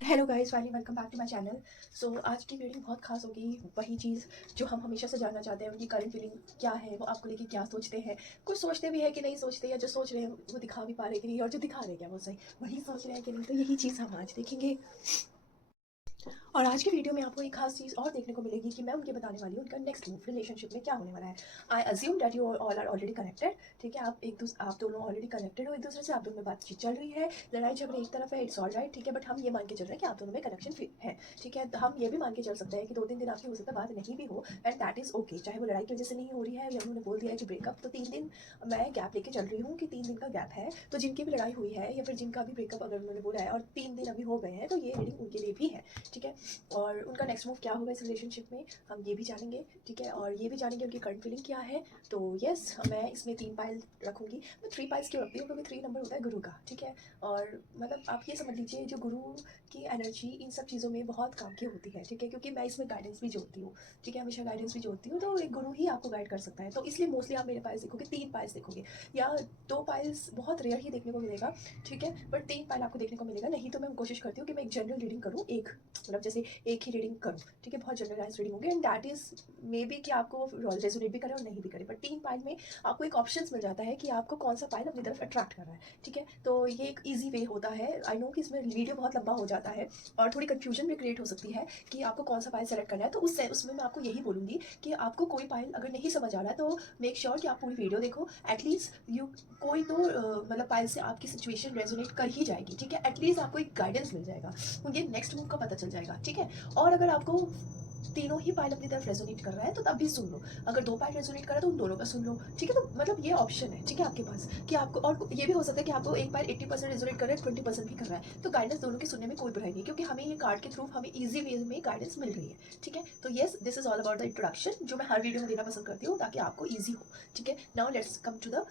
Hello guys, finally welcome back to my channel. So आज की video बहुत खास होगी। वही चीज़ जो हम हमेशा से जानना चाहते हैं, उनकी करंट फीलिंग क्या है, वो आपको लेके क्या सोचते हैं। कुछ सोचते भी है कि नहीं सोचते, या जो सोच रहे हैं वो दिखा भी पा रहे कि नहीं, और जो दिखा रहे हैं क्या वो सही वही सोच रहे हैं कि नहीं। तो यही चीज़ हम आज देखेंगे। और आज की वीडियो में आपको एक खास चीज़ और देखने को मिलेगी कि मैं उनके बताने वाली हूँ उनका नेक्स्ट मूव रिलेशनशिप में क्या होने वाला है। I assume that you all are already connected. ठीक है, आप दोनों ऑलरेडी कनेक्टेड हो एक दूसरे से, आप दोनों में बातचीत चल रही है, लड़ाई झगड़े एक तरफ है, इट्स ऑल राइट। ठीक है, बट हम ये मान के चल रहे हैं कि आप दोनों में कनेक्शन है। ठीक है, तो हम ये भी मान के चल सकते हैं कि 2-3 दिन आपकी हो सकता है बात नहीं भी हो, एंड दैट इज़ ओके। चाहे वो लड़ाई की वजह से नहीं हो रही है, या उन्होंने बोल दिया है कि ब्रेकअप, तो 3 दिन मैं गैप लेके चल रही हूँ कि 3 दिन का गैप है। तो जिनकी भी लड़ाई हुई है या फिर जिनका भी ब्रेकअप अगर उन्होंने बोला है और 3 दिन अभी हो गए हैं, तो ये रीडिंग उनके लिए भी है। ठीक है, और उनका नेक्स्ट मूव क्या होगा इस रिलेशनशिप में, हम ये भी जानेंगे। ठीक है, और ये भी जानेंगे उनकी करंट फीलिंग क्या है। तो यस, मैं इसमें 3 पाइल रखूँगी। मैं 3 पाइल्स क्यों रखती हूँ, क्योंकि 3 नंबर होता है गुरु का। ठीक है, और मतलब आप ये समझ लीजिए, जो गुरु की एनर्जी इन सब चीज़ों में बहुत काम की होती है। ठीक है, क्योंकि मैं इसमें गाइडेंस भी जोड़ती हूँ। ठीक है, हमेशा गाइडेंस भी जोड़ती हूँ, तो एक गुरु ही आपको गाइड कर सकता है। तो इसलिए मोस्टली आप मेरे पाइल्स देखोगे, 3 पाइल्स देखोगे, या 2 पाइल्स बहुत रेयर ही देखने को मिलेगा। ठीक है, बट 3 पाइल आपको देखने को मिलेगा। नहीं तो मैं कोशिश करती हूँ कि मैं एक जनरल रीडिंग करूँ, एक मतलब जैसे एक ही रीडिंग करूँ। ठीक है, बहुत जनरलाइज रीडिंग होगी, and that is may be कि आपको रेजोनेट भी करे और नहीं भी करे, बट 3 पाइल में आपको एक ऑप्शन मिल जाता है कि आपको कौन सा पाइल अपनी तरफ अट्रैक्ट कर रहा है। ठीक है, तो ये एक ईजी वे होता है। आई नो कि इसमें वीडियो बहुत लंबा हो जाता है और थोड़ी कन्फ्यूजन भी क्रिएट हो सकती है कि आपको कौन सा पाइल सेलेक्ट करना है। तो उसमें मैं आपको यही बोलूँगी कि आपको कोई पाइल अगर नहीं समझ आ रहा है, तो मेक श्योर कि आप पूरी वीडियो देखो। एटलीस्ट यू कोई तो मतलब पाइल से आपकी सिचुएशन रेजोनेट कर ही जाएगी। ठीक है, एटलीस्ट आपको एक गाइडेंस मिल जाएगा, उनके नेक्स्ट मूव का पता चल जाएगा। ठीक है, और अगर आपको तीनों ही पाइल अपनी तरफ रेजोनेट कर रहा है, तो तब भी सुन लो। अगर 2 पाइल रेजोनेट कर रहा है, तो उन दोनों का सुन लो। ठीक है, तो मतलब ये ऑप्शन है। ठीक है, आपके पास कि आपको, और ये भी हो सकता है कि आपको एक पाइल 80% रेजोनेट कर रहा है, 20% भी कर रहा है, तो गाइडेंस दोनों के सुनने में कोई बुराई नहीं, क्योंकि हमें ये कार्ड के थ्रू हमें ईजी वे में गाइडेंस मिल रही है। ठीक है, तो yes, this is all about the introduction, जो मैं हर वीडियो में देना पसंद करती हूँ ताकि आपको ईजी हो। ठीक है, now let's come to the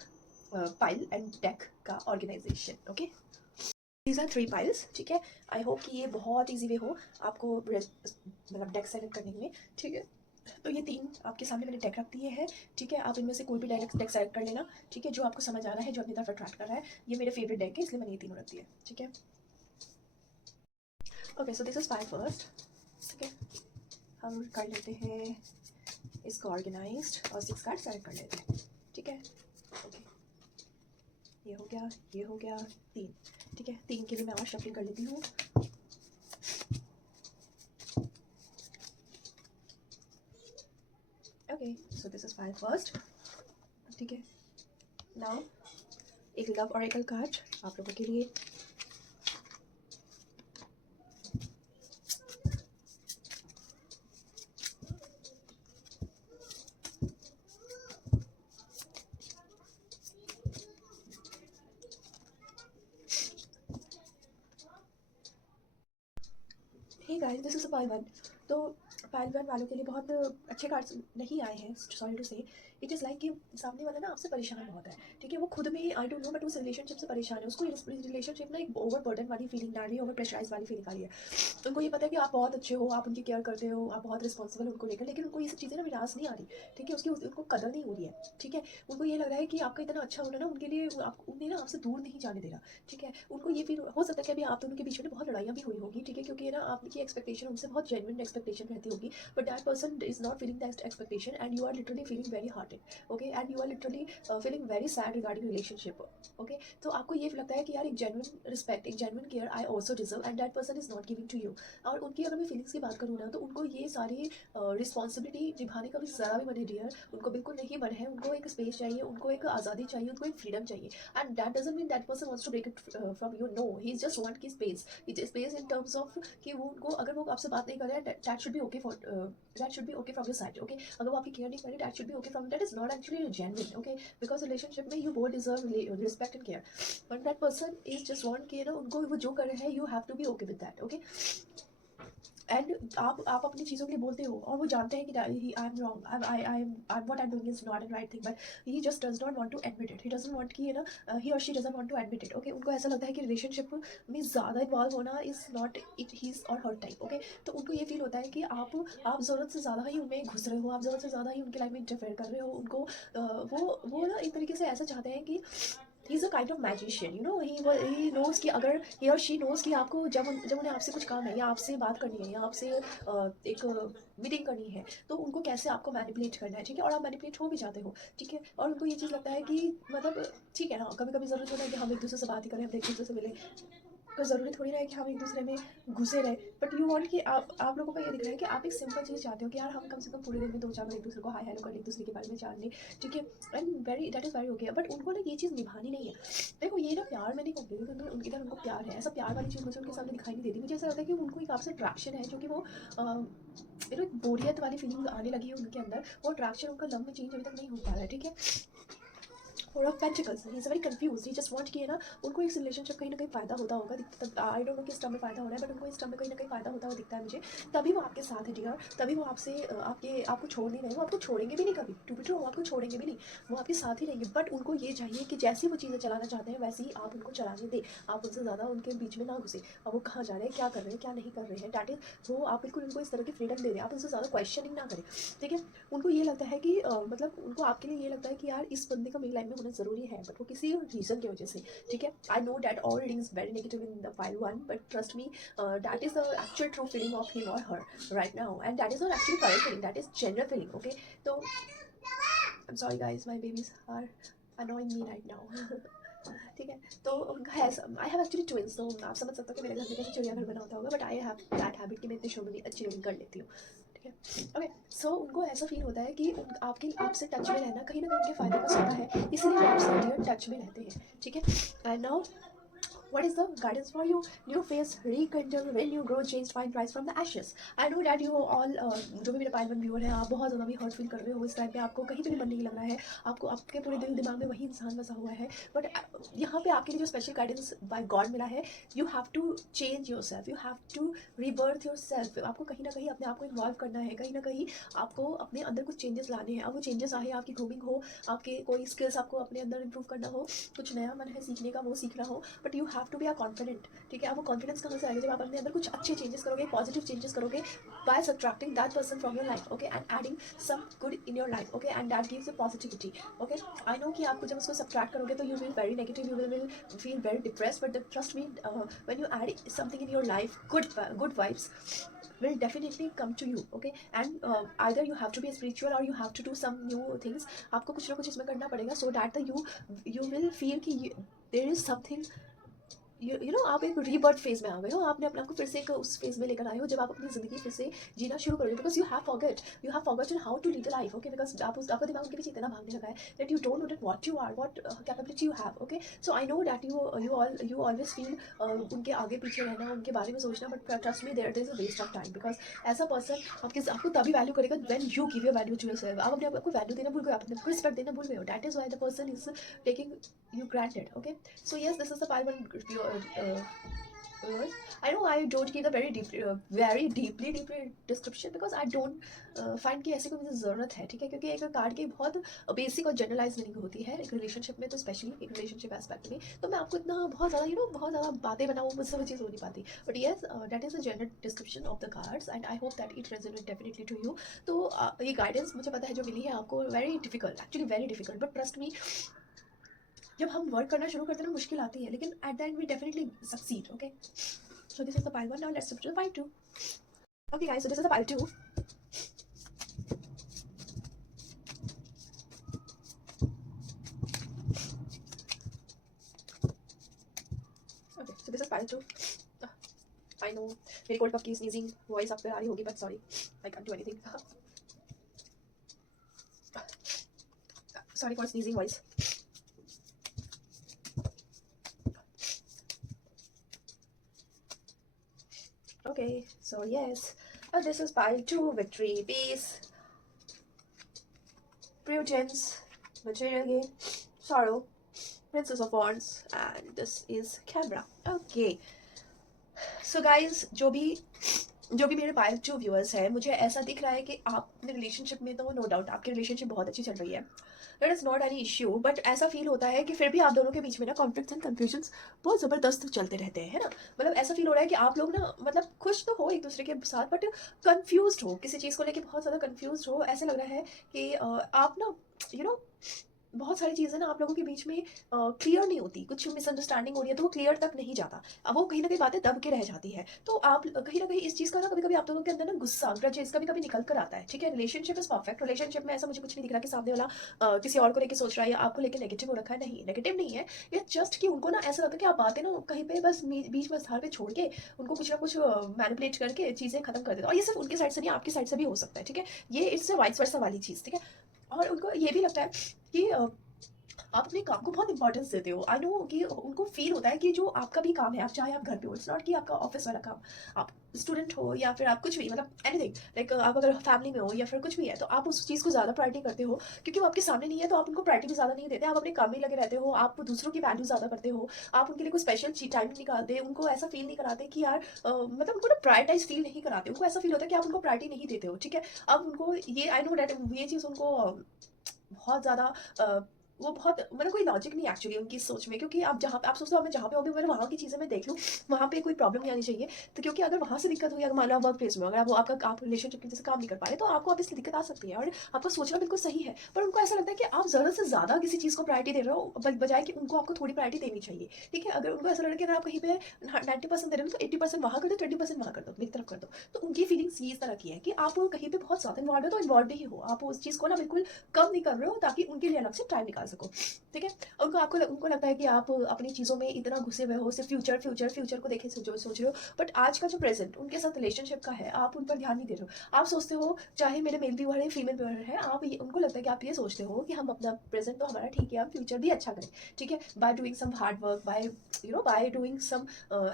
pile and deck का organisation. Okay, these are 3 piles. ठीक है, आई होप कि ये बहुत ईजी वे हो आपको मतलब डेक सेलेक्ट करने में। ठीक है, तो ये 3 आपके सामने मैंने डेक रख दिए हैं। ठीक है, आप इनमें से कोई भी डेक सेलेक्ट कर लेना। ठीक है, जो आपको समझ आ रहा है, जो अपनी तरफ अट्रैक्ट कर रहा है। ये मेरे फेवरेट डेक है, इसलिए मैंने ये तीनों रख दिए। ठीक है, okay, so this is pile first. ठीक है, हम कर लेते हैं इसको ऑर्गेनाइज्ड और 6 कार्ड सेलेक्ट कर लेते हैं। ठीक है, ओके, ये हो गया, ये हो गया, 3। ठीक है, 3 के लिए मैं और शफलिंग कर लेती हूँ। Okay, so this is pile first. ठीक है, नाउ एक लव ऑरेकल कार्ड आप लोगों के लिए। Hey guys, this is a pile one. तो पाइल वन वालों के लिए बहुत अच्छे कार्ड्स नहीं आए हैं, sorry to say. It is like कि सामने वाला ना आपसे परेशान बहुत है। ठीक है, वो खुद में आई डोंट नो, बट उस रिलेशनशिप से परेशान है। उसको रिलेशनशिप ना एक ओवर बर्डन वाली फीलिंग आ रही है, ओवर प्रेशराइज वाली फीलिंग आ रही है। उनको ये पता है कि आप बहुत अच्छे हो, आप उनकी केयर करते हो, आप बहुत रिस्पॉन्सिबल हो उनको लेकर, लेकिन उनको ये सब चीज़ें ना विरास नहीं आ रही। ठीक है, उनको कदर नहीं हो रही है। ठीक है, उनको ये लग रहा है कि आपका इतना अच्छा होना ना उनके लिए, उन्हें ना आपसे दूर नहीं जाने दे रहा। ठीक है, उनको ये फील हो सकता है कि अभी आप दोनों के बीच में बहुत लड़ाइयाँ भी हुई होगी। ठीक है, क्योंकि ना आपकी एक्सपेक्टेशन उनसे बहुत जेन्युइन एक्सपेक्टेशन रहती होगी, but that person is not feeling that expectation, and you are literally feeling very hearted. Okay, and you are literally feeling very sad regarding relationship. Okay, तो आपको ये लगता है कि यार एक जेन्युइन रिस्पेक्ट, एक genuine care I also deserve, and that person is not giving to you. और उनकी अगर मैं फीलिंग्स की बात करूँ ना, तो उनको ये सारी रिस्पॉन्सिबिलिटी निभाने का भी ज़रा भी मन है डियर, उनको बिल्कुल नहीं मन है। उनको एक स्पेस चाहिए, उनको एक आज़ादी चाहिए, उनको एक फ्रीडम चाहिए, and that doesn't mean that person wants to break it from you. No, he is just want की space. Space in terms of कि वो उनको, अगर वो आपसे बात नहीं कर रहे हैं, that should be okay for, that should be okay from your side. Okay, अगर वो आपकी केयर नहीं कर रहे, that should be okay from, that is not actually genuine. Okay, because relationship में you both deserve respect and care, but that person is just want कि ना उनको वो जो कर रहे हैं, you have to be okay with that. Okay, and आप अपनी चीज़ों के लिए बोलते हो, और वो जानते हैं कि I am wrong, I what I am doing is not an right thing, but he just does not want to admit it. He doesn't want कि ही और she doesn't want to admit it. Okay, उनको ऐसा लगता है कि relationship में ज़्यादा involve होना इज नॉट इट हीज और हर टाइप। ओके, तो उनको ये फील होता है कि आप ज़रूरत से ज़्यादा ही उनमें घुस रहे हो, आप ज़रूरत से ज़्यादा ही उनकी लाइफ में इंटरफेयर कर रहे हो। उनको वो ना एक तरीके से ऐसा चाहते हैं कि he is a kind of magician, you no, he knows कि अगर ही और शी नोज़ कि आपको जब उन्हें आपसे कुछ काम है या आपसे बात करनी है या आपसे एक मीटिंग करनी है, तो उनको कैसे आपको मैनिपुलेट करना है, ठीक है, और आप मैनिपुलेट हो भी जाते हो, ठीक है, और उनको ये चीज़ लगता है कि मतलब ठीक है ना, कभी कभी ज़रूरत होता है कि हम एक दूसरे से बात ही करें, हम एक दूसरे से मिलें, कोई ज़रूरी थोड़ी ना है कि हम एक दूसरे में घुसे रहे, बट यू वांट कि आप लोगों का ये दिख रहा है कि आप एक सिंपल चीज़ चाहते हो कि यार हम कम से कम पूरे दिन में 2-4 बार एक दूसरे को हाय हेलो कर लें, एक दूसरे के बारे में जान लें, ठीक है, and very that is very okay, but उनको ना ये चीज़ निभानी नहीं है। देखो ये ना प्यार मैं नहीं कहूँगी कि उनकी तरफ उनको प्यार है, ऐसा प्यार वाली चीज़ मुझे उनके सामने दिखाई नहीं देती, मुझे ऐसा लगता है कि उनको एक आपसे अट्रैक्शन है, जो कि वो यू नो बोरियत वाली फीलिंग आने लगी है उनके अंदर, वो अट्रैक्शन उनका लव में चेंज अभी तक नहीं हो पा रहा है, ठीक है। Four of pentacles, he is very confuse, he just want कि है ना उनको इस रिलेशनशिप कहीं ना कहीं फ़ायदा होता होगा, आई डोंट नो किस टर्म में फ़ायदा हो रहा है, बट उनको इस टर्म में कहीं ना कहीं फ़ायदा होता हुआ दिखता है मुझे, तभी वो आपके साथ है डियर, तभी वो आपसे आपको छोड़ नहीं रहे, वो आपको छोड़ेंगे भी नहीं कभी, टू बी ट्रू, वो आपको छोड़ेंगे भी नहीं, वो आपके साथ ही रहेंगे, बट उनको ये चाहिए कि जैसी वो चीज़ें चलाना चाहते हैं वैसे ही आप उनको चलाने दें, आप उनसे ज़्यादा उनके बीच में ना घुसे, अब वो कहाँ जा रहे हैं, क्या कर रहे हैं, क्या नहीं कर रहे हैं, डैट इज वो आप बिल्कुल उनको इस तरह की फ्रीडम दे दें, आप उनसे ज़्यादा क्वेश्चनिंग ना करें, ठीक है। उनको ये लगता है कि मतलब उनको आपके लिए ये लगता है कि यार इस बंदे का मेरी लाइफ में होना ज़रूरी है, बट वो किसी रीज़न की वजह से, ठीक है। I know that all readings very negative in the pile one, but trust me, that is the actual true feeling of him or her right now, and that is not actually correct feeling, that is general feeling, okay. तो I am sorry guys, my babies are annoying me right now ठीक है। तो I have actually twins, तो आप समझ सकते हो कि मेरे घर में कैसे चिड़ियाघर बना होता होगा, but I have that habit कि मैं इतनी शोर में अच्छी रीडिंग कर लेती हूँ, ठीक है। ओके, सो उनको ऐसा फील होता है कि आपके आपसे टच में रहना कहीं ना कहीं उनके फायदे का सौदा है, इसीलिए वो आपसे डियर टच में रहते हैं, ठीक है। And now what is the guidance for you? New face, rekindle, renew, grow, change, find rise from the ashes. I know that you all जो भी मेरे पाइल वन व्यूअर हैं, आप बहुत ज़्यादा भी हर्ट फील कर रहे हो इस टाइम पे, आपको कहीं पे भी मन नहीं लग रहा है, आपको आपके पूरे दिल दिमाग में वही इंसान बसा हुआ है, बट यहाँ पे आपके लिए जो स्पेशल गाइडेंस बाय गॉड मिला है, you have to change yourself, you have to rebirth yourself, आपको कहीं ना कहीं अपने आप को इन्वॉल्व करना है, कहीं ना कहीं आपको अपने अंदर कुछ चेंजेस लाने हैं। अब वो चेंजेस आए, आपकी ग्रूमिंग हो, आपके कोई स्किल्स आपको अपने अंदर इंप्रूव करना हो, कुछ नया मन है सीखने का वो सीखना हो, but you have to be a confident, ठीक है। आप वो कॉन्फिडेंस कहाँ से आएगा, जब आप अपने अंदर कुछ अच्छे चेंजेस करोगे, पॉजिटिव चेंजेस करोगे, by subtracting that person from your life, okay, and adding some good in your life, okay, and that gives a positivity, okay. I know कि आपको जब उसको सब्ट्रैक्ट करोगे तो you will very negative, you will feel very depress, but trust me, when you add something in your life, good vibes will definitely come to you, okay, and either you have to be spiritual or you have to do some new things, आपको कुछ ना कुछ इसमें करना पड़ेगा, so that you will feel कि there is something, you know आप एक रीबर्थ फेज में आ गए हो, आपने अपने आप को फिर से एक उस फेज में लेकर आए हो जब आप अपनी ज़िंदगी फिर से जीना शुरू करोगे, because you have forgotten how to lead a life, okay, because आपका दिमाग उनके पीछे इतना भागने लगा है that you don't know that what you are, what capability you have, okay. So I know that you always feel उनके आगे पीछे रहना, उनके बारे में सोचना, but trust me there is a waste of time, because ऐसा पर्सन आपको तभी वैल्यू करेगा when you give your value to yourself. आप अपने आप को वैल्यू देना भूल गए, आप अपने को रिस्पेक्ट देना भूल गए हो, that is why the person is taking you granted, okay. So yes, this is the pile one viewers. I know I don't give a very deeply description because I don't find कि ऐसे कोई मुझे ज़रूरत है, ठीक है, क्योंकि एक कार्ड की बहुत बेसिक और जनरलाइज मीनिंग होती है एक रिलेशनशिप में, तो स्पेशली एक रिलेशनशिप एस्पेक्ट में, तो मैं आपको इतना बहुत ज़्यादा बहुत ज़्यादा बातें बनाऊँ, मुझसे वो चीज़ हो नहीं पाती, but yes that is a general description of the cards and I hope that it resonate definitely to you. तो ये गाइडेंस मुझे पता है जो मिली है आपको, very difficult, actually very difficult, but trust मी, जब हम वर्क करना शुरू करते हैं ना मुश्किल आती है, लेकिन at the end we definitely succeed, okay. So this is the pile one. Now let's shift to the pile two. Okay, guys. So this is the pile two. Okay, so this is pile two. I know मेरी cold pup की sneezing voice आप पे आ रही होगी, but sorry, I can't do anything. Sorry for sneezing voice. Okay, so yes, this is pile two. Victory, peace, prudence, material gain, sorrow, princess of wands, and this is camera. Okay, so guys, जो भी मेरे पायल to viewers हैं, मुझे ऐसा दिख रहा है कि आप अपने रिलेशनशिप में, तो नो डाउट आपकी रिलेशनशिप बहुत अच्छी चल रही है, that is not any issue, but ऐसा फील होता है कि फिर भी आप दोनों के बीच में ना कॉन्फ्लिक्ट्स एंड कन्फ्यूजन्स बहुत ज़बरदस्त चलते रहते हैं, है ना। मतलब ऐसा फील हो रहा है कि आप लोग ना मतलब खुश तो हो एक दूसरे के साथ, बट कन्फ्यूज हो किसी चीज़ को लेकर, बहुत ज़्यादा कन्फ्यूज हो, ऐसे लग रहा है कि आप ना यू नो बहुत सारी चीज़ें ना आप लोगों के बीच में क्लियर नहीं होती, कुछ मिसअंडरस्टैंडिंग हो रही है तो वो क्लियर तक नहीं जाता। अब वो कहीं न कहीं बातें दब के रह जाती है। तो आप कहीं न कहीं इस चीज़ का ना कभी-कभी आप दोनों के अंदर ना गुस्सा, ग्रजेस कभी-कभी निकल कर आता है, ठीक है? रिलेशनशिप इज़ परफेक्ट, रिलेशनशिप में ऐसा मुझे कुछ नहीं दिख रहा कि सामने वाला किसी और को लेके सोच रहा है या आपको लेके नेगेटिव हो रखा है, नहीं, नेगेटिव नहीं है। ये जस्ट कि उनको ना ऐसा लगता है कि आप बातें ना कहीं पे बस बीच में धार पे छोड़ के उनको कुछ ना कुछ मैनिपुलेट करके चीज़ें खत्म कर देते हो और ये सिर्फ़ उनकी साइड से नहीं, आपकी साइड से भी हो सकता है, ठीक है? ये इट्स अ वाइस वर्सा वाली चीज़, ठीक है? और उनको ये भी लगता है कि आप अपने काम को बहुत इंपॉर्टेंस देते हो। आई नो कि उनको फ़ील होता है कि जो आपका भी काम है, आप चाहे आप घर पे हो, इट्स नॉट कि आपका ऑफ़िस वाला काम। आप स्टूडेंट हो या फिर आप कुछ भी मतलब एनीथिंग लाइक आप अगर फैमिली में हो या फिर कुछ भी है, तो आप उस चीज़ को ज़्यादा प्रायोरिटी करते हो क्योंकि वो आपके सामने नहीं है, तो आप उनको प्रायोरिटी भी ज़्यादा नहीं देते। आप अपने काम में लगे रहते हो, आप दूसरों की वैल्यू ज़्यादा करते हो, आप उनके लिए कोई स्पेशल ची टाइम नहीं निकालते, उनको ऐसा फ़ील नहीं कराते कि यार मतलब उनको ना प्रायोरिटाइज़ फ़ील नहीं कराते। उनको ऐसा फ़ील होता है कि आप उनको प्रायोरिटी नहीं देते हो, ठीक है? अब उनको ये आई नो दैट ये चीज़ उनको बहुत ज़्यादा अ, वो बहुत मतलब कोई लॉजिक नहीं एक्चुअली उनकी सोच में क्योंकि आप जहाँ पे आप सोचते हो मैं जहाँ पे हूँ अभी मैंने वहाँ की चीज़ें मैं देख लूँ, वहाँ पे कोई प्रॉब्लम नहीं आनी चाहिए। तो क्योंकि अगर वहाँ से दिक्कत हुई अगर मान लो आप वर्क प्लेस में हो, अगर आप आपका आप रिलेशनशिप की वजह से काम नहीं कर पा रहे, तो आपको ऑब्वियसली दिक्कत आ सकती है और आपका सोचना बिल्कुल सही है। पर उनको ऐसा लगता है कि आप ज़रूरत से ज़्यादा किसी चीज़ को प्रायोरिटी दे रहे हो बजाय कि उनको आपको थोड़ी प्रायोरिटी देनी चाहिए। ठीक है? अगर उनको ऐसा लग रहा है कि अगर आप कहीं पे 90% दे रहे हो तो 80% वहाँ कर दो, 20% वहाँ कर दो, मेरी तरफ कर दो। तो उनकी फीलिंग्स ये इस तरह की है कि आप कहीं पे बहुत ज़्यादा इन्वॉल्व हो तो इन्वॉल्व ही हो। आप उस चीज़ को ना बिल्कुल कम नहीं कर रहे हो ताकि उनके लिए अलग से टाइम निकाल सको। ठीक है? उनको लगता है कि आप अपनी चीज़ों में इतना घुसे हुए हो, सिर्फ़ फ्यूचर को देखे सोच रहे हो, बट आज का जो प्रेज़ेंट उनके साथ रिलेशनशिप का है, आप उन पर ध्यान नहीं दे रहे हो। आप सोचते हो चाहे मेरे मेल व्यूअर है, फीमेल व्यूअर है, आप ये उनको लगता है कि आप ये सोचते हो कि हम अपना प्रेज़ेंट तो हमारा ठीक है, हम फ्यूचर भी अच्छा करें, ठीक है? By doing some hard work, by doing some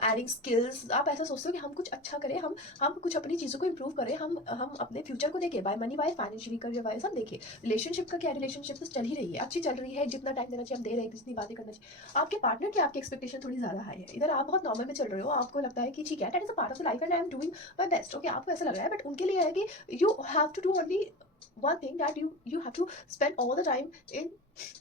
adding skills आप ऐसा सोचते हो कि हम कुछ अच्छा करें, हम कुछ अपनी चीज़ों को इम्प्रूव करें, हम अपने फ्यूचर को देखें, by money, by financially career wise हम देखें। रिलेशनशिप का क्या है, रिलेशनशिप तो चल ही रही है, अच्छी चल रही है, जितना टाइम देना चाहिए हम दे रहे हैं, जितनी बातें करना चाहिए। आपके पार्टनर की आपकी एक्सपेक्टेशन थोड़ी ज़्यादा हाई है। इधर आप बहुत नॉर्मल में चल रहे हो, आपको लगता है कि ठीक है, that is a part of the life and I am doing my best. Okay, आपको ऐसा लग रहा है, बट उनके लिए है कि you have to do only one thing that you have to spend all the time in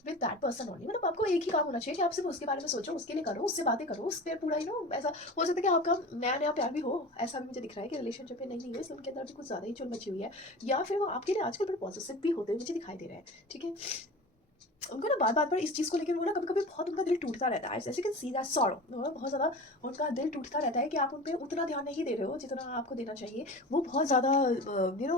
with that person only. मतलब आपको एक ही काम होना चाहिए कि आप सिर्फ उसके बारे में सोचो, उसके लिए करो, उससे बातें करो, उस पर पूरा ऐसा हो सकता है कि आपका नया नया प्यार भी हो। ऐसा भी मुझे दिख रहा है कि रिलेशनशिप में नहीं है, इसलिए उनके अंदर भी कुछ ज़्यादा ही चुल मची हुई है, या फिर वो आपके लिए आजकल बड़े पॉजिटिव भी होते हुए मुझे दिखाई दे रहे हैं। ठीक है? उनको ना बात-बात पर इस चीज़ को लेके वो ना कभी-कभी बहुत उनका दिल टूटता रहता है। जैसे कि सी दैट सॉरो बहुत ज़्यादा उनका दिल टूटता रहता है कि आप उन पे उतना ध्यान नहीं दे रहे हो जितना आपको देना चाहिए। वो बहुत ज़्यादा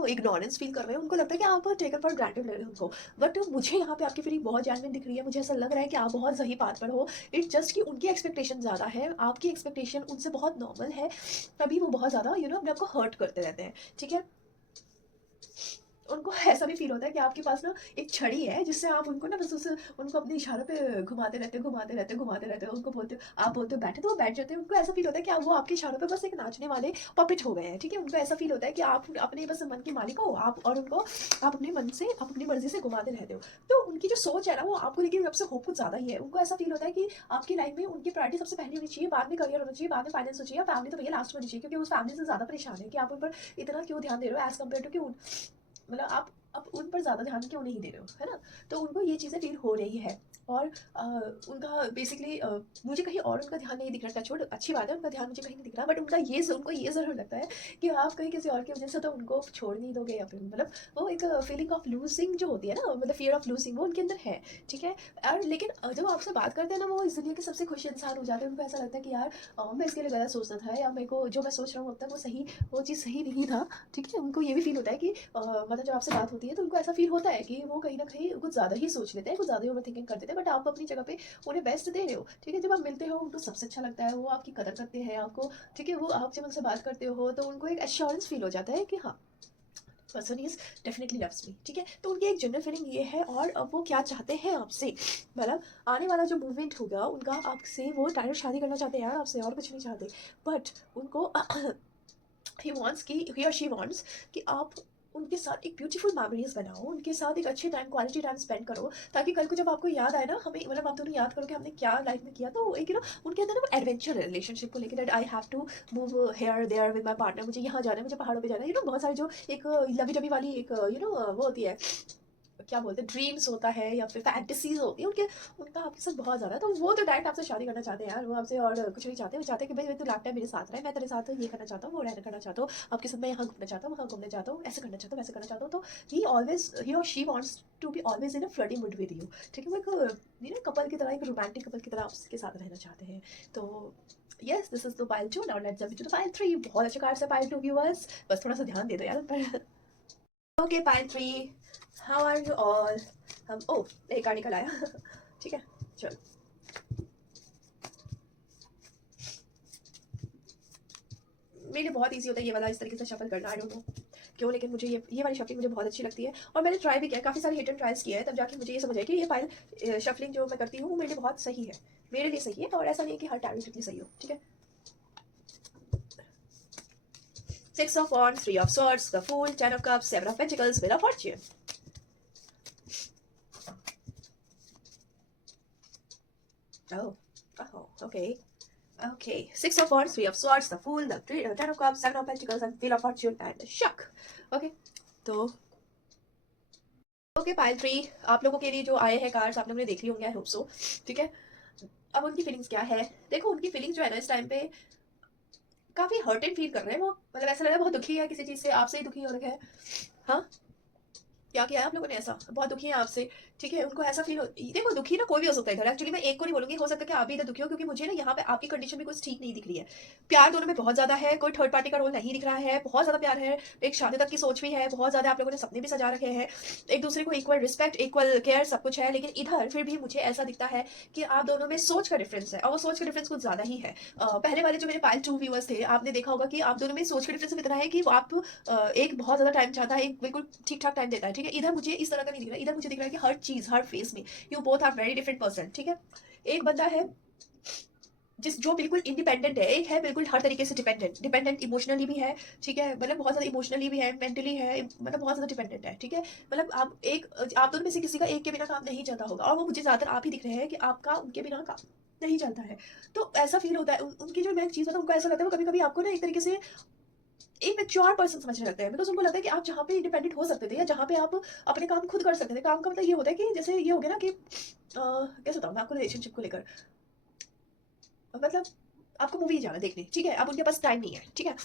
इग्नोरेंस फ़ील कर रहे हैं। उनको लगता है कि आप टेकन फॉर ग्रांटेड ले रहे हो उनको। बट मुझे यहाँ पे आपकी फीलिंग बहुत जेन्युइन दिख रही है। मुझे ऐसा लग रहा है कि आप बहुत सही बात पर हो। इट्स जस्ट कि उनकी एक्सपेक्टेशन ज़्यादा है, आपकी एक्सपेक्टेशन उनसे बहुत नॉर्मल है। तभी वो बहुत ज़्यादा अपने आप को हर्ट करते रहते हैं। ठीक है? उनको ऐसा भी फ़ील होता है कि आपके पास ना एक छड़ी है जिससे आप उनको ना बस उस उनको अपने इशारों पे घुमाते रहते हो। उनको बोलते हो आप बोलते हो बैठे तो वो बैठ जाते हैं। उनको ऐसा फ़ील होता है कि आप वो आपके इशारों पे बस एक नाचने वाले पपेट हो गए हैं, ठीक है? उनको ऐसा फ़ील होता है कि आप अपने बस मन के मालिक हो आप और उनको आप अपने मन से आप अपनी मर्ज़ी से घुमाते रहते हो। तो उनकी जो सोच है ना वो आपको लेके सबसे होप कुछ ज़्यादा ही है। उनको ऐसा फ़ील होता है कि आपकी लाइफ़ में उनकी प्रायोरिटी सबसे पहले होनी चाहिए, बाद में करियर होना चाहिए, बाद में फाइनेंस होना चाहिए, फैमिली तो भैया लास्ट में होनी चाहिए क्योंकि उस फैमिली से ज़्यादा परेशान है कि आप उन पर इतना क्यों ध्यान दे रहे हो एज़ कम्पेयर टू कि मतलब आप उन पर ज़्यादा ध्यान क्यों नहीं दे रहे हो, है ना? तो उनको ये चीज़ें फ़ील हो रही है और उनका बेसिकली मुझे कहीं और उनका ध्यान नहीं दिख रहा टच वुड अच्छी बात है, उनका ध्यान मुझे कहीं नहीं दिख रहा बट उनको ये ज़रूर लगता है कि आप कहीं किसी और की वज़ह से तो उनको छोड़ नहीं दोगे या फिर मतलब वो एक फीलिंग ऑफ लूज़िंग जो होती है ना मतलब फ़ियर ऑफ लूज़िंग वो उनके अंदर है, ठीक है? और लेकिन जब आपसे बात करते हैं ना वो इस दुनिया के सबसे खुश इंसान हो जाते हैं। उनको ऐसा लगता है कि यार मैं इसके लिए गलत सोचता था या मेरे को जो मैं सोच रहा हूँ अब तक वो चीज़ सही नहीं था, ठीक है? उनको ये भी फ़ील होता है कि मतलब जब आपसे बात होती है तो उनको ऐसा फ़ील होता है कि वो कहीं न कहीं कुछ ज़्यादा ही सोच लेते हैं, कुछ ज़्यादा ही ओवरथिंकिंग कर देते हैं बट आप अपनी जगह पे उन्हें बेस्ट दे रहे हो, ठीक है? जब आप मिलते हो उनको सबसे अच्छा लगता है, वो आपकी कदर करते हैं आपको, ठीक है? वो आप जब उनसे बात करते हो तो उनको एक एश्योरेंस फ़ील हो जाता है कि हाँ, person is definitely loves me, ठीक है? तो उनकी एक जनरल फीलिंग ये है और अब वो क्या चाहते हैं आपसे, मतलब आने वाला जो मूवमेंट होगा उनका आपसे वो डायरेक्ट शादी करना चाहते हैं यार आपसे और कुछ नहीं चाहते। बट उनको ही और शी वांट्स कि आप उनके साथ एक ब्यूटीफुल मेमोरीज बनाओ, उनके साथ एक अच्छे टाइम क्वालिटी टाइम स्पेंड करो ताकि कल को जब आपको याद आए ना हमें मतलब आप दोनों याद करो कि हमने क्या लाइफ में किया तो एक उनके अंदर ना वो एडवेंचर है रिलेशनशिप को लेकर that I have to move here there with my partner, मुझे यहाँ जाना है, मुझे पहाड़ों पे जाना है, बहुत सारी जो एक लवी डबी वाली एक वो होती है क्या बोलते हैं, ड्रीम्स होता है या फिर फैंटेसीज होती है उनके, उनका आपके साथ बहुत ज़्यादा है। तो वो तो डायरेक्ट आपसे शादी करना चाहते हैं यार, वो आपसे और कुछ नहीं चाहते। वो चाहते हैं कि भाई तू लाइफ टाइम मेरे साथ रहे, मैं तेरे साथ ये करना चाहता हूँ, वो रहना करना चाहता हूँ, आपके साथ मैं यहाँ घूमना चाहता हूँ, वहाँ घूमना चाहता हूँ, ऐसे करना चाहता हूँ, वैसे करना चाहता हूँ। तो ही और she wants to be always in a flirting mood with you, ठीक है। वो एक कपल की तरह, एक रोमांटिक कपल की तरह आपके साथ रहना चाहते हैं। तो yes, this is the pile 2। Now let's jump into the pile 3। बहुत अच्छे कार्ड्स है पाइल 2 व्यूअर्स, बस थोड़ा सा ध्यान दे दो यार पर। Okay pile 3, how are you all. हम एक कार्ड निकल आया ठीक है, चलो। मेरे लिए बहुत ईजी होता है ये वाला इस तरीके से शफल करना, आई डोंट नो क्यों, लेकिन मुझे ये वाली शफलिंग मुझे बहुत अच्छी लगती है। और मैंने ट्राई भी किया है, काफ़ी सारे हिट एंड ट्रायल्स किए हैं, तब जाके मुझे ये समझ आया कि ये पाइल शफलिंग जो मैं करती हूँ वो मेरे लिए बहुत सही है, मेरे लिए सही है। और ऐसा नहीं है कि हर टाइम इतनी सही हो, ठीक है। 6 of Wands, 3 of Swords, the Fool, 10 of Cups, 7 of Pentacles, Wheel of Fortune. Okay. Okay, 6 of Wands, 3 of Swords, the Fool, the 10 of Cups, 7 of Pentacles, and Wheel of Fortune, and the Shuck. Okay, तो pile 3 आप लोगों के लिए जो आए हैं cards आप लोगों ने देख ली होंगे, आई होप सो, ठीक है। अब उनकी फीलिंग्स क्या है, देखो उनकी फीलिंग्स जो है ना इस टाइम पे काफी हर्टेड फील कर रहे हैं वो, मतलब ऐसा लग रहा है बहुत दुखी है किसी चीज से, आपसे ही दुखी हो रखे हैं। हाँ, क्या किया है आप लोगों ने, ऐसा बहुत दुखी है आपसे, ठीक है। उनको ऐसा फील हो, देखो दुखी ना कोई भी हो सकता है इधर, एक्चुअली मैं एक को नहीं बोलूंगी, हो सकता है कि आप भी इधर दुखी हो, क्योंकि मुझे ना यहाँ पे आपकी कंडीशन भी कुछ ठीक नहीं दिख रही है। प्यार दोनों में बहुत ज्यादा है, कोई थर्ड पार्टी का रोल नहीं दिख रहा है, बहुत ज्यादा प्यार है, एक शादी तक की सोच भी है, बहुत ज्यादा आप लोगों ने सपने भी सजा रखे हैं, एक दूसरे को इक्वल रिस्पेक्ट, इक्वल केयर सब कुछ है। लेकिन इधर फिर भी मुझे ऐसा दिखता है कि आप दोनों में सोच का डिफरेंस है, और वो सोच का डिफरेंस कुछ ज्यादा ही है। पहले वाले जो मेरे पाइल 2 व्यूअर्स थे, आपने देखा होगा कि आप दोनों में सोच का डिफरेंस इतना है कि आप एक बहुत ज्यादा टाइम चाहता है, एक बिल्कुल ठीक ठाक टाइम देता है, ठीक है। इधर मुझे इस तरह का नहीं दिख रहा है, इधर मुझे दिख रहा है कि हर चीज हर फेस में you both are very different person, ठीक है। एक बंदा है जो बिल्कुल इंडिपेंडेंट है, एक है बिल्कुल हर तरीके से डिपेंडेंट इमोशनली भी है, ठीक है, मतलब बहुत ज्यादा इमोशनली भी है, मेंटली है, मतलब बहुत ज्यादा डिपेंडेंट है, ठीक है। मतलब आप दोनों में से किसी का एक के बिना काम नहीं चलता होगा, और वो मुझे ज्यादातर आप ही दिख रहे हैं कि आपका उनके बिना काम नहीं चलता है। तो ऐसा फील होता है उनकी जो मैं चीज होता है, उनको ऐसा लगता है वो कभी कभी आपको ना एक तरीके से एक मैच्योर पर्सन समझने लगते हैं, बिकॉज उनको लगता है कि आप जहाँ पे इंडिपेंडेंट हो सकते थे या जहाँ पे आप अपने काम खुद कर सकते थे, काम का मतलब ये होता है कि जैसे ये हो गया ना कि कैसे बताऊँ मैं आपको रिलेशनशिप को लेकर, मतलब आपको मूवी जाना देखने, ठीक है, अब उनके पास टाइम नहीं है, ठीक है।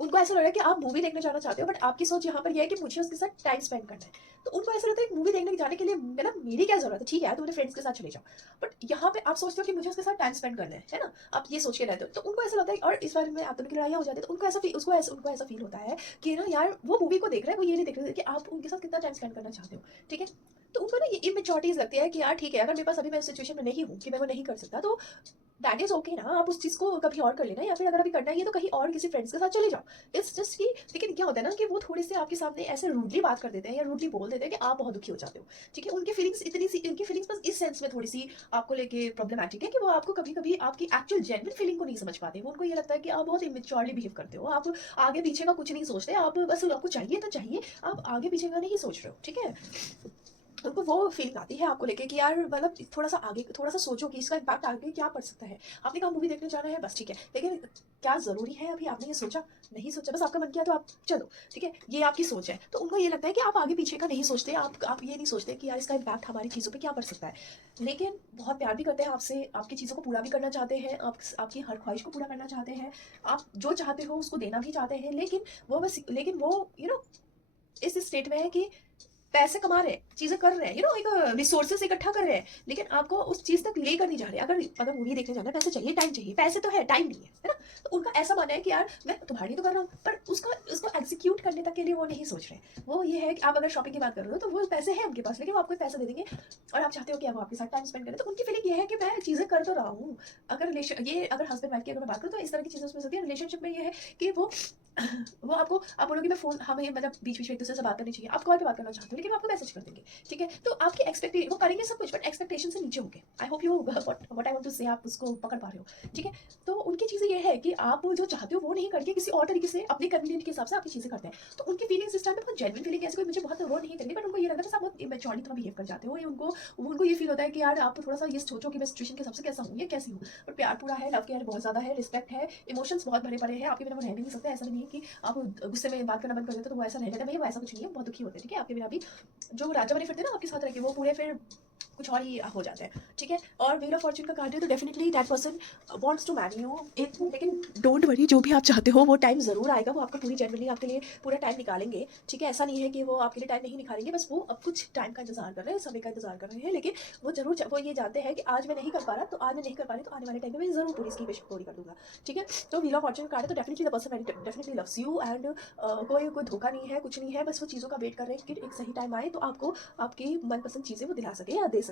उनको ऐसा लग रहा है कि आप मूवी देखने जाना चाहते हो, बट आपकी सोच यहाँ पर यह है कि मुझे उसके साथ टाइम स्पेंड करना है। तो उनको ऐसा लगता है कि मूवी देखने जाने के लिए मतलब मेरी क्या जरूरत है, ठीक है तुम अपने फ्रेंड्स के साथ चले जाओ, बट यहाँ पे आप सोचते हो कि मुझे उसके साथ टाइम स्पेंड करना है ना, आप ये सोच के रहते हो। तो उनको ऐसा लगता है, और इस बारे में आप दोनों की लड़ाइयाँ हो जाती है, तो उनको ऐसा फील होता है कि ना यार वो मूवी को देख रहे हैं, वो ये नहीं देख रहे कि आप उनके साथ कितना टाइम स्पेंड करना चाहते हो, ठीक है। तो उनको ना ये इमेच्योरिटीज लगती है कि यार ठीक है, अगर मेरे पास अभी मैं सिचुएशन में नहीं हूँ कि मैं वो नहीं कर सकता, तो दैट इज ओके ना, आप उस चीज को कभी और कर लेना, या फिर अगर अभी करना ही है तो कहीं और किसी फ्रेंड्स के साथ चले जाओ। इट्स जस्ट कि लेकिन क्या होता है ना कि वो थोड़े से आपके सामने ऐसे रूडली बात कर देते हैं या रूडली बोल देते हैं कि आप बहुत दुखी हो जाते हो, ठीक है। उनकी फीलिंग्स उनकी फीलिंग्स बस इस सेंस में थोड़ी सी आपको लेके प्रॉब्लमैटिक है कि वो आपको कभी कभी आपकी एक्चुअल जेन्युइन फीलिंग को नहीं समझ पाते। वो उनको ये लगता है कि आप बहुत इमेच्योरली बिहेव करते हो, आप आगे पीछे का कुछ नहीं सोचते, आप बस आपको चाहिए तो चाहिए, आप आगे पीछे का नहीं सोच रहे हो, ठीक है। उनको वो फीलिंग आती है आपको लेके कि यार मतलब थोड़ा सा आगे थोड़ा सा सोचो कि इसका इम्पैक्ट आगे क्या पड़ सकता है। आपने कहा मूवी देखने जाना है, बस ठीक है, लेकिन क्या जरूरी है अभी आपने ये सोचा, नहीं सोचा, बस आपका मन किया तो आप चलो, ठीक है, ये आपकी सोच है। तो उनको ये लगता है कि आप आगे पीछे का नहीं सोचते, आप ये नहीं सोचते कि यार इसका इम्पैक्ट हमारी चीज़ों पे क्या पड़ सकता है। लेकिन बहुत प्यार भी करते हैं आपसे, आपकी चीज़ों को पूरा भी करना चाहते हैं, आपकी हर ख्वाहिश को पूरा करना चाहते हैं, आप जो चाहते हो उसको देना भी चाहते हैं, लेकिन वो इस स्टेट में है कि पैसे कमा रहे हैं, चीजें कर रहे हैं, एक रिसोर्सेस इकट्ठा कर रहे हैं, लेकिन आपको उस चीज तक लेकर नहीं जा रहे। अगर मूवी देखने जाना है, पैसे चाहिए, टाइम चाहिए, पैसे तो है, टाइम नहीं है ना। तो उनका ऐसा मानना है कि यार मैं तुम्हारे लिए तो कर रहा हूँ, पर उसको एग्जीक्यूट करने तक के लिए वो नहीं सोच रहे। वो ये है कि आप अगर शॉपिंग की बात कर रहे हो तो वो पैसे हैं उनके पास, लेकिन वो आपको पैसा दे देंगे और आप चाहते हो कि वो आपके साथ टाइम स्पेंड करें। तो उनकी फीलिंग ये है कि मैं चीजें कर तो रहा हूँ। अगर हस्बैंड वाइफ की अगर मैं बात करूँ तो इस तरह की चीजें उसमें होती है। रिलेशनशिप में ये है कि वो आपको आप बोलोगे मैं फोन, हमें मतलब बीच बीच में एक दूसरे से बात करनी चाहिए, आप कॉल पे बात करना चाहते हो, लेकिन वो आपको मैसेज कर देंगे, ठीक है। तो आपकी एक्सपेक्टेशन वो करेंगे सब कुछ, बट एक्सपेक्टेशन से नीचे होंगे। I hope you what I want to say आप उसको पकड़ पा रहे हो, ठीक है। तो उनकी चीजें ये है कि आप जो चाहते हो वो नहीं करके किसी और तरीके से अपने कन्वीनियंट के हिसाब से आपकी चीजें करते हैं। तो उनकी फीलिंग्स इस टाइम पे बहुत जेन्युइन फीलिंग है, ऐसे कोई मुझे बहुत वो नहीं करनी, बट उनको ये लगता है आप बहुत इमेच्योरली थोड़ा बिहेव कर जाते हो, उनको ये फील होता है कि यार आप थोड़ा सा ये सोचो कि मैं सिचुएशन के हिसाब से कैसा हूँ या कैसी हूँ। बट प्यार पूरा है, लव केयर बहुत ज्यादा है, रिस्पेक्ट है, इमोशंस बहुत भरे पड़े हैं, आपके बिना वो रह भी नहीं सकते। ऐसा भी नहीं है कि आप गुस्से में बात करना बंद कर देते तो वो ऐसा रह जाता है, भैया वो ऐसा कुछ नहीं है, बहुत दुखी होते हैं, ठीक है, आपके बिना भी जो राजा बने फिरते हैं ना आपके साथ रह के, वो पूरे फिर कुछ और ही हो जाते हैं, ठीक है। और व्हील ऑफ फॉर्च्यून का कार्ड है तो definitely that person wants to marry you, लेकिन डोंट वरी, जो भी आप चाहते हो वो टाइम ज़रूर आएगा, वो आपका पूरी जेन्युइनली आपके लिए पूरा टाइम निकालेंगे, ठीक है। ऐसा नहीं है कि वो आपके लिए टाइम नहीं निकालेंगे, बस वो अब कुछ टाइम का इंतजार कर रहे हैं, समय का इंतजार कर रहे हैं, लेकिन वो जरूर वो ये जानते हैं कि आज मैं नहीं कर पा रहा, तो आज मैं नहीं कर पा रही, तो आने वाले टाइम में मैं जरूर पूरी इसकी विश पूरी कर दूंगा, ठीक है। तो व्हील ऑफ फॉर्च्यून का कार्ड है तो definitely the person definitely loves you and कोई धोखा नहीं है, कुछ नहीं है, बस वो चीज़ों का वेट कर रहे हैं कि एक सही टाइम आए तो आपको आपकी मनपसंद चीज़ें वो दिला सके या दे सके।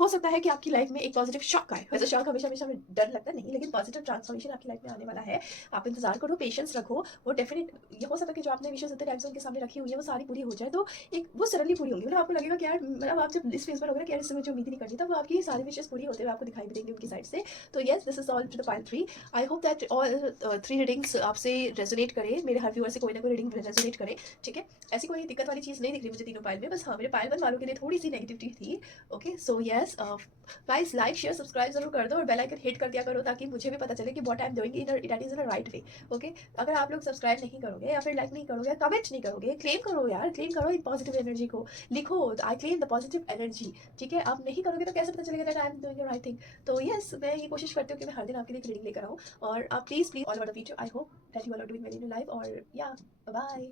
हो सकता है कि आपकी लाइफ में एक पॉजिटिव शॉक आए, वैसे शॉक हमेशा हमेशा हमें डर लगता है नहीं, लेकिन पॉजिटिव ट्रांसफॉर्मेशन आपकी लाइफ में आने वाला है। आप इंतजार करो, पेशेंस रखो, वो डेफिनेट ये हो सकता है कि जो आपने विशेष इतने टाइम से उनके सामने रखी हुई है वो सारी पूरी हो जाए, तो एक वो सडनली पूरी होगी, मतलब आपको लगेगा कि यार, मतलब आप जब इस फेज पर होगा कि यार इससे मुझे उम्मीद ही नहीं करनी, तब आपकी सारी विशेष पूरी होते हुए आपको दिखाई भी देंगी उनकी साइड से। तो yes, this is all to the pile 3। I hope that all 3 readings आपसे रेजोनेट करे, मेरे हर व्यूअर से कोई ना कोई रीडिंग रेजोनेट करे, ठीक है। ऐसी कोई दिक्कत वाली चीज़ नहीं दिख रही मुझे तीनों पाइल में, बस हाँ, मेरे पाइल 1 वालों के लिए थोड़ी सी नेगेटिविटी थी। Okay, so yes guys, like share subscribe जरूर कर दो और बेल आइकन हिट कर दिया करो, ताकि मुझे भी पता चले कि what I am doing it is in a right way. Okay, अगर आप लोग सब्सक्राइब नहीं करोगे या फिर लाइक नहीं करोगे, कमेंट नहीं करोगे, क्लेम करो यार, क्लेम करो इन पॉजिटिव एनर्जी को, लिखो I claim the positive energy, ठीक है। आप नहीं करोगे तो कैसे पता चलेगा that I am doing the right thing. तो यस, मैं ये कोशिश करती हूँ कि मैं हर दिन आपके लिए रीडिंग लेकर आऊँ, और आप please all over the video, I hope that you are doing well in your life, और या बाय।